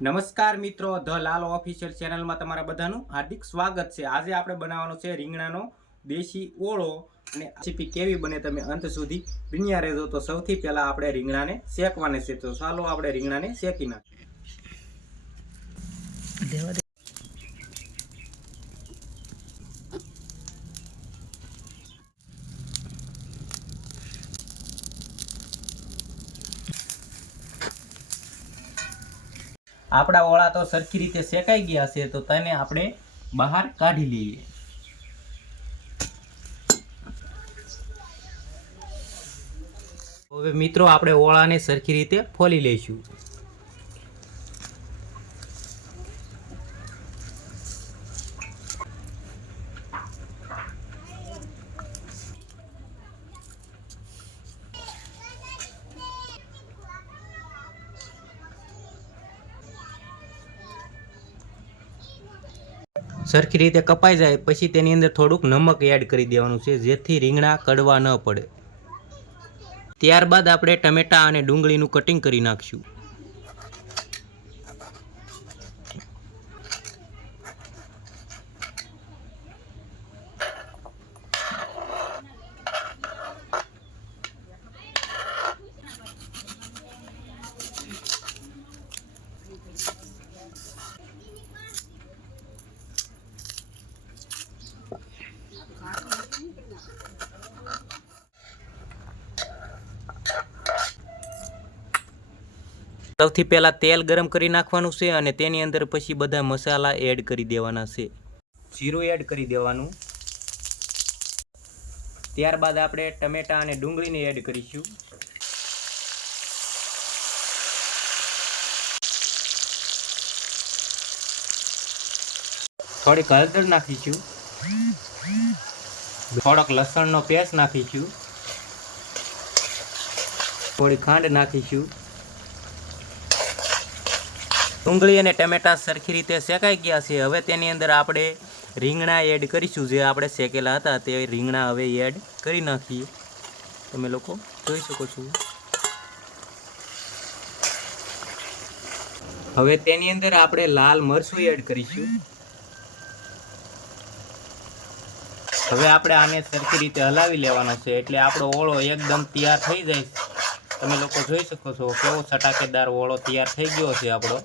નમસ્કાર મિત્રો, the Lal official ચેનલમાં તમારા બધાનું હાર્દિક સ્વાગત છે. આજે આપણે બનાવવાનો છે રીંગણાનો દેશી ઓળો. અને રેસીપી કેવી બને તમે અંત સુધી બન્યા રહેજો. તો સૌથી પહેલાં આપણે રીંગણાને શેકવાને છે. તો ચાલો આપણે રીંગણાને શેકી નાખીએ. આપણા ઓળા તો સરખી રીતે શેકાઈ ગયા છે, તો તેને આપણે બહાર કાઢી લઈએ. હવે મિત્રો, આપણે ઓળાને સરખી રીતે ફોલી લઈશું. સરખી રીતે કપાઈ જાય પછી તેની અંદર થોડુંક નમક એડ કરી દેવાનું છે, જેથી રીંગણા કડવા ન પડે. ત્યારબાદ આપણે ટમેટાં અને ડુંગળીનું કટિંગ કરી નાખશું. સૌથી પહેલાં તેલ ગરમ કરી નાખવાનું છે અને તેની અંદર પછી બધા મસાલા એડ કરી દેવાના છે. જીરું એડ કરી દેવાનું. ત્યારબાદ આપણે ટમેટા અને ડુંગળીને એડ કરીશું. થોડીક હળદર નાખીશું. થોડોક લસણનો પેસ્ટ નાખીશું. થોડી ખાંડ નાખીશું. ડુંગળી અને ટમેટા સરખી રીતે શેકાઈ ગયા છે. હવે તેની અંદર આપણે રીંગણા એડ કરીશું. જે આપણે શેકેલા હતા તે રીંગણા હવે એડ કરી નાખીએ. તમે લોકો જોઈ શકો છો. હવે તેની અંદર આપણે લાલ મરચું એડ કરીશું. હવે આપણે આને સરખી રીતે હલાવી લેવાનો છે. એટલે આપણો ઓળો એકદમ તૈયાર થઈ જાય તમે લોકો જોઈ શકો છો કેવો ચટાકેદાર ઓળો તૈયાર થઈ ગયો છે આપણો.